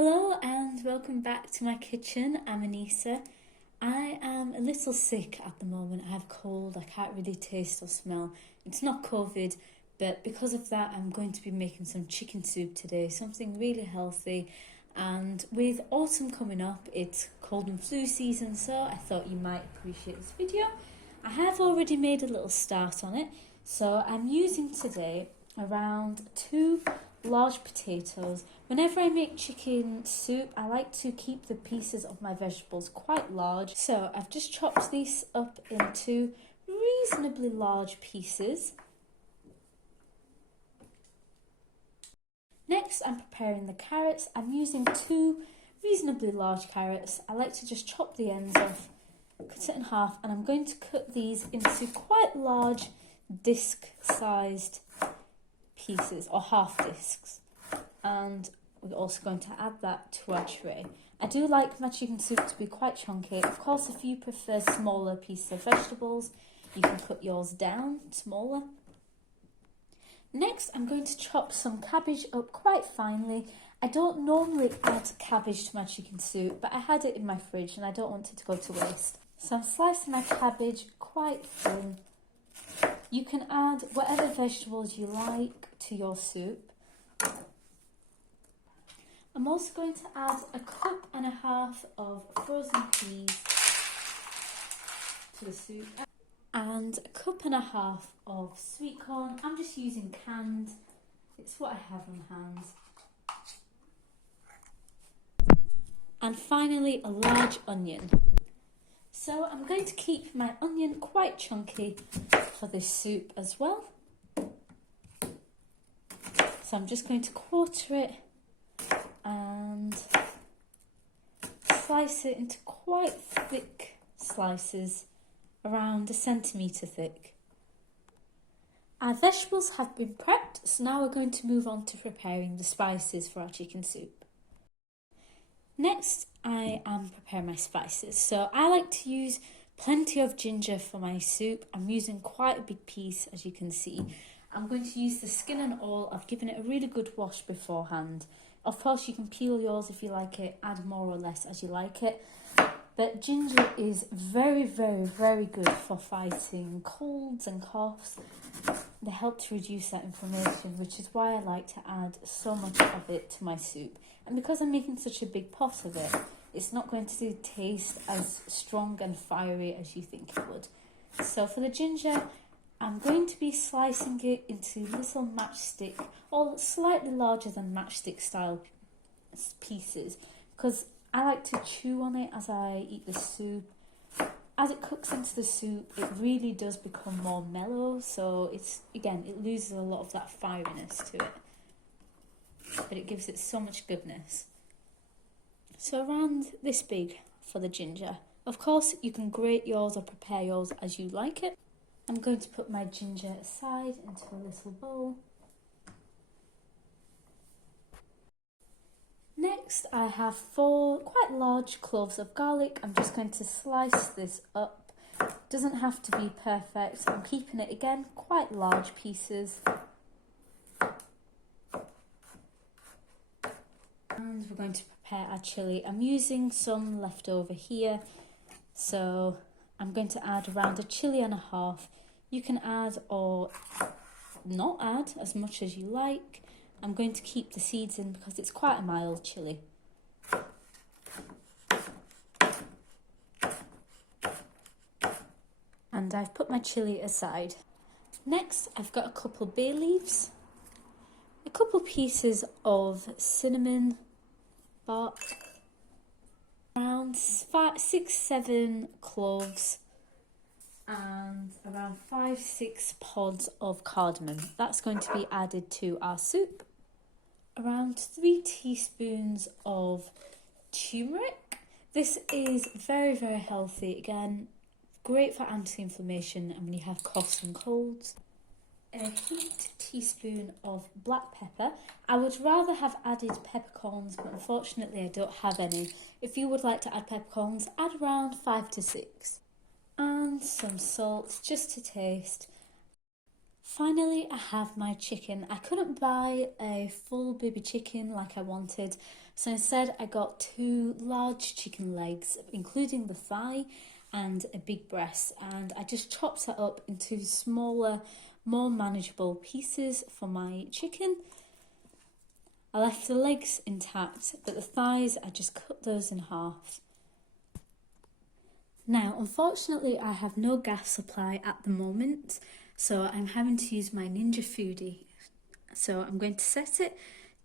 Hello and welcome back to my kitchen. I'm Anissa. I am a little sick at the moment. I have a cold, I can't really taste or smell. It's not COVID, but because of that I'm going to be making some chicken soup today, something really healthy. And with autumn coming up, it's cold and flu season, so I thought you might appreciate this video. I have already made a little start on it, so I'm using today around 2 large potatoes. Whenever I make chicken soup, I like to keep the pieces of my vegetables quite large. So I've just chopped these up into reasonably large pieces. Next, I'm preparing the carrots. I'm using 2 reasonably large carrots. I like to just chop the ends off, cut it in half, and I'm going to cut these into quite large disc-sized pieces, or half discs. And we're also going to add that to our tray. I do like my chicken soup to be quite chunky. Of course, if you prefer smaller pieces of vegetables, you can cut yours down smaller. Next, I'm going to chop some cabbage up quite finely. I don't normally add cabbage to my chicken soup, but I had it in my fridge and I don't want it to go to waste. So I'm slicing my cabbage quite thin. You can add whatever vegetables you like to your soup. I'm also going to add 1.5 cups of frozen peas to the soup and 1.5 cups of sweet corn. I'm just using canned, it's what I have on hand. And finally, a large onion. So I'm going to keep my onion quite chunky for this soup as well. So I'm just going to quarter it and slice it into quite thick slices, around 1 centimetre thick. Our vegetables have been prepped, so now we're going to move on to preparing the spices for our chicken soup. Next, I am preparing my spices. So I like to use plenty of ginger for my soup. I'm using quite a big piece, as you can see. I'm going to use the skin and all. I've given it a really good wash beforehand. Of course, you can peel yours if you like it, add more or less as you like it. But ginger is very, very, very good for fighting colds and coughs. They help to reduce that inflammation, which is why I like to add so much of it to my soup. And because I'm making such a big pot of it, it's not going to taste as strong and fiery as you think it would. So for the ginger, I'm going to be slicing it into little matchstick, or slightly larger than matchstick style pieces, because I like to chew on it as I eat the soup. As it cooks into the soup, it really does become more mellow, so it loses a lot of that fieriness to it, but it gives it so much goodness. So around this big for the ginger. Of course, you can grate yours or prepare yours as you like it. I'm going to put my ginger aside into a little bowl. Next, I have 4 quite large cloves of garlic. I'm just going to slice this up. It doesn't have to be perfect. I'm keeping it, again, quite large pieces. And we're going to prepare our chilli. I'm using some left over here, so I'm going to add around 1.5 chilli. You can add or not add as much as you like. I'm going to keep the seeds in because it's quite a mild chilli. And I've put my chilli aside. Next, I've got a couple bay leaves, a couple pieces of cinnamon bark, around 6-7 cloves, and around 5-6 pods of cardamom. That's going to be added to our soup. Around 3 teaspoons of turmeric. This is very, very healthy. Again, great for anti-inflammation and when you have coughs and colds. A heaped teaspoon of black pepper. I would rather have added peppercorns, but unfortunately I don't have any. If you would like to add peppercorns, add around 5 to 6. And some salt just to taste. Finally, I have my chicken. I couldn't buy a full baby chicken like I wanted, so instead I got 2 large chicken legs, including the thigh and a big breast, and I just chopped that up into smaller, more manageable pieces for my chicken. I left the legs intact, but the thighs, I just cut those in half. Now, unfortunately, I have no gas supply at the moment, so I'm having to use my Ninja Foodie. So I'm going to set it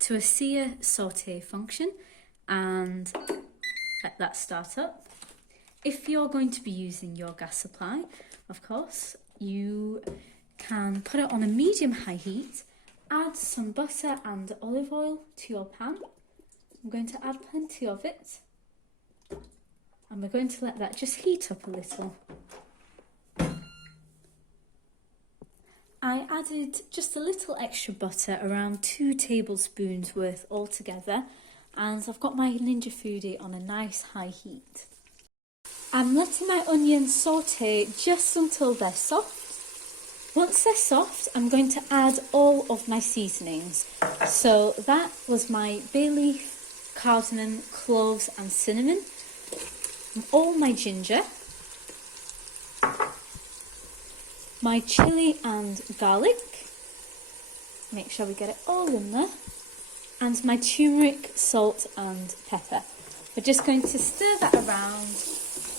to a sear saute function and let that start up. If you're going to be using your gas supply, of course, you can put it on a medium-high heat, add some butter and olive oil to your pan. I'm going to add plenty of it. And we're going to let that just heat up a little. I added just a little extra butter, around 2 tablespoons worth altogether, and I've got my Ninja Foodie on a nice high heat. I'm letting my onions saute just until they're soft. Once they're soft, I'm going to add all of my seasonings. So that was my bay leaf, cardamom, cloves and cinnamon. All my ginger, my chilli and garlic, make sure we get it all in there, and my turmeric, salt and pepper. We're just going to stir that around,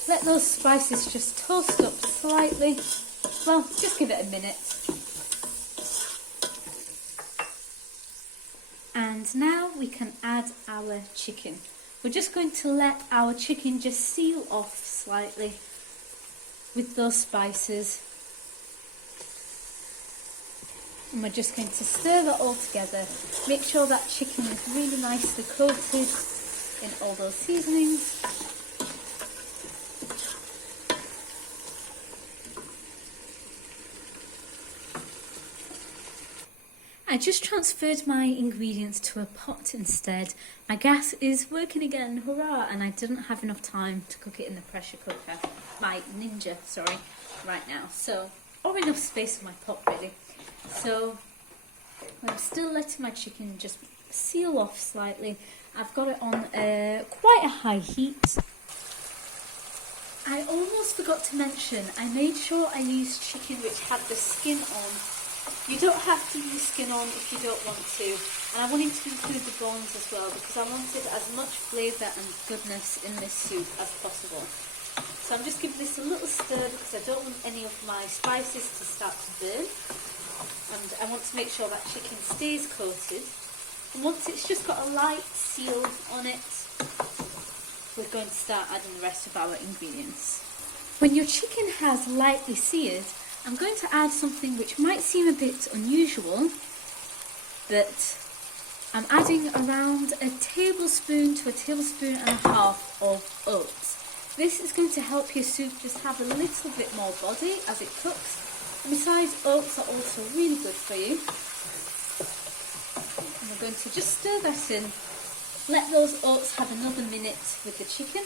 let those spices just toast up slightly, well, just give it a minute. And now we can add our chicken. We're just going to let our chicken just seal off slightly with those spices. And we're just going to stir that all together. Make sure that chicken is really nicely coated in all those seasonings. I just transferred my ingredients to a pot instead. My gas is working again, hurrah, and I didn't have enough time to cook it in the pressure cooker, my Ninja, sorry, right now. So, or enough space in my pot really. So, I'm still letting my chicken just seal off slightly. I've got it on quite a high heat. I almost forgot to mention, I made sure I used chicken which had the skin on. You don't have to use skin on if you don't want to, and I wanted to include the bones as well because I wanted as much flavour and goodness in this soup as possible. So I'm just giving this a little stir because I don't want any of my spices to start to burn, and I want to make sure that chicken stays coated. And once it's just got a light seal on it, we're going to start adding the rest of our ingredients. When your chicken has lightly seared, I'm going to add something which might seem a bit unusual, but I'm adding around a tablespoon to a tablespoon and a half of oats. This is going to help your soup just have a little bit more body as it cooks. And besides, oats are also really good for you. And we're going to just stir that in. Let those oats have another minute with the chicken.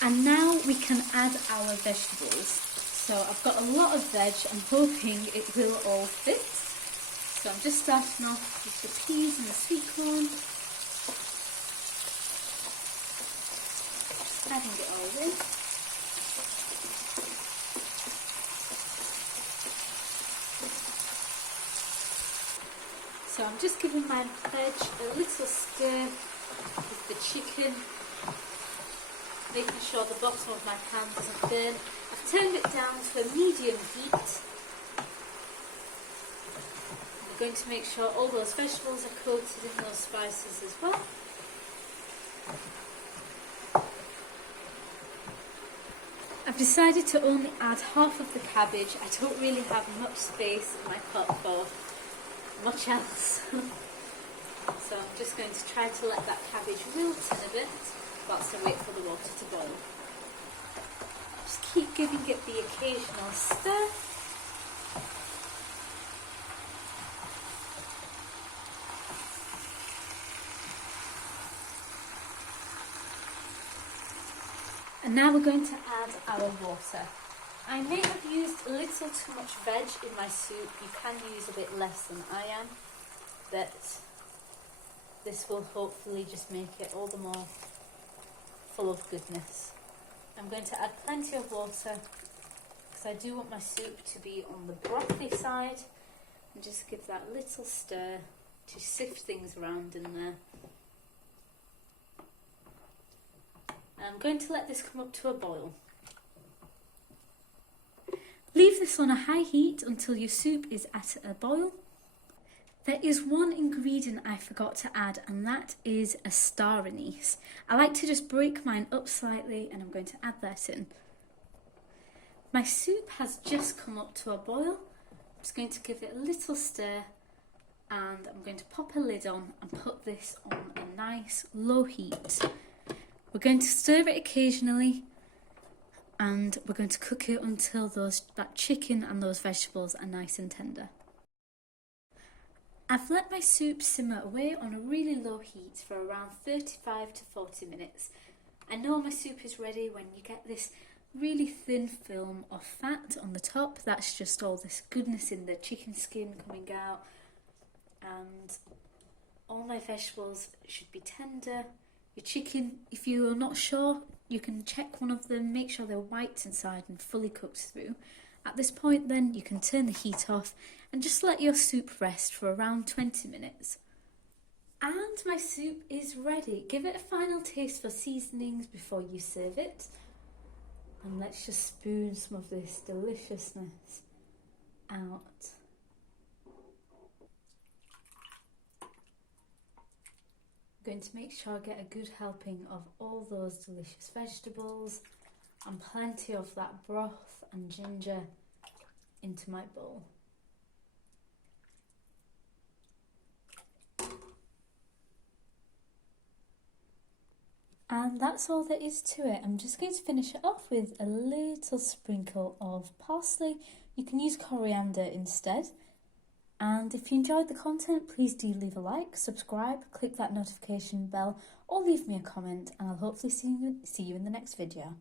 And now we can add our vegetables. So I've got a lot of veg, I'm hoping it will all fit. So I'm just starting off with the peas and the sweet corn. Just adding it all in. So I'm just giving my veg a little stir with the chicken, making sure the bottom of my pan doesn't burn. I've turned it down to a medium heat. I'm going to make sure all those vegetables are coated in those spices as well. I've decided to only add half of the cabbage. I don't really have much space in my pot for much else. So I'm just going to try to let that cabbage wilt in a bit whilst I wait for the water to boil. Just keep giving it the occasional stir. And now we're going to add our water. I may have used a little too much veg in my soup. You can use a bit less than I am, but this will hopefully just make it all the more full of goodness. I'm going to add plenty of water because I do want my soup to be on the brothy side, and just give that little stir to sift things around in there. I'm going to let this come up to a boil. Leave this on a high heat until your soup is at a boil. There is one ingredient I forgot to add, and that is a star anise. I like to just break mine up slightly, and I'm going to add that in. My soup has just come up to a boil. I'm just going to give it a little stir, and I'm going to pop a lid on and put this on a nice low heat. We're going to stir it occasionally, and we're going to cook it until that chicken and those vegetables are nice and tender. I've let my soup simmer away on a really low heat for around 35 to 40 minutes. I know my soup is ready when you get this really thin film of fat on the top. That's just all this goodness in the chicken skin coming out, and all my vegetables should be tender. Your chicken, if you are not sure, you can check one of them, make sure they're white inside and fully cooked through. At this point then, you can turn the heat off and just let your soup rest for around 20 minutes. And my soup is ready. Give it a final taste for seasonings before you serve it. And let's just spoon some of this deliciousness out. I'm going to make sure I get a good helping of all those delicious vegetables and plenty of that broth and ginger into my bowl. And that's all there is to it. I'm just going to finish it off with a little sprinkle of parsley. You can use coriander instead. And if you enjoyed the content, please do leave a like, subscribe, click that notification bell, or leave me a comment, and I'll hopefully see you in the next video.